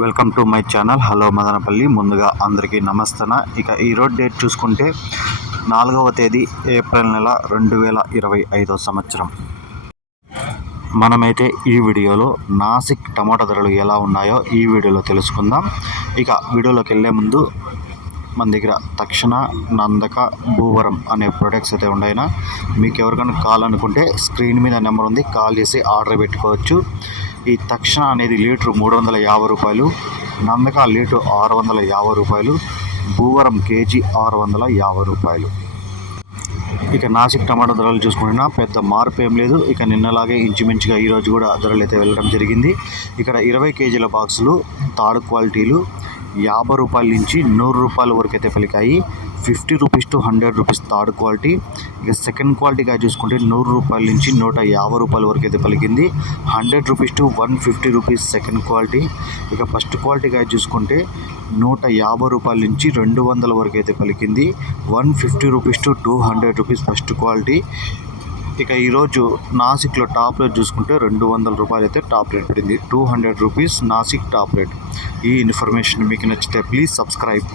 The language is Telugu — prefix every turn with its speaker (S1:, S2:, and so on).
S1: Welcome to my channel hello Madanapalle ముందుగా అందరికీ నమస్తన? ఇక ఈరోజు డేట్ చూసుకుంటే నాలుగవ తేదీ ఏప్రిల్ నెల రెండు వేల ఇరవై ఐదో సంవత్సరం. మనమైతే ఈ వీడియోలో నాసిక్ టమాటా ధరలు ఎలా ఉన్నాయో ఈ వీడియోలో తెలుసుకుందాం. ఇక వీడియోలోకి వెళ్ళే ముందు మన దగ్గర తక్షణ నందక భూవరం అనే ప్రొడక్ట్స్ అయితే ఉన్నాయినా. మీకు ఎవరికైనా కాల్ అనుకుంటే స్క్రీన్ మీద నెంబర్ ఉంది కాల్ చేసి ఆర్డర్ పెట్టుకోవచ్చు. ఈ తక్షణ అనేది లీటర్ మూడు వందల యాభై రూపాయలు నందక లీటర్ ఆరు వందల యాభై రూపాయలు భూవరం కేజీ ఆరు వందల యాభై రూపాయలు. ఇక నాసిక్ టమాటా ధరలు చూసుకుంటున్నా పెద్ద మార్పు ఏం లేదు. ఇక నిన్నలాగే ఇంచుమించుగా ఈరోజు కూడా ధరలు అయితే వెళ్ళడం జరిగింది. ఇక్కడ ఇరవై కేజీల బాక్సులు తాడు క్వాలిటీలు యాభై రూపాయల నుంచి నూరు రూపాయల వరకు అయితే పలికాయి. Fifty rupees to hundred rupees third quality. ఇక సెకండ్ క్వాలిటీగా చూసుకుంటే నూరు రూపాయల నుంచి నూట యాభై రూపాయల వరకు అయితే పలికింది. Hundred rupees to one fifty rupees second quality. ఇక ఫస్ట్ క్వాలిటీగా చూసుకుంటే నూట యాభై రూపాయల నుంచి రెండు వందల వరకు అయితే పలికింది. One fifty rupees to two hundred rupees first quality. ఇక ఈరోజు నాసిక్లో టాప్ రేట్ చూసుకుంటే రెండు వందల రూపాయలు అయితే టాప్ రేట్ పడింది. Two hundred rupees Nasik top rate. ఈ ఇన్ఫర్మేషన్ మీకు నచ్చితే ప్లీజ్ సబ్స్క్రైబ్.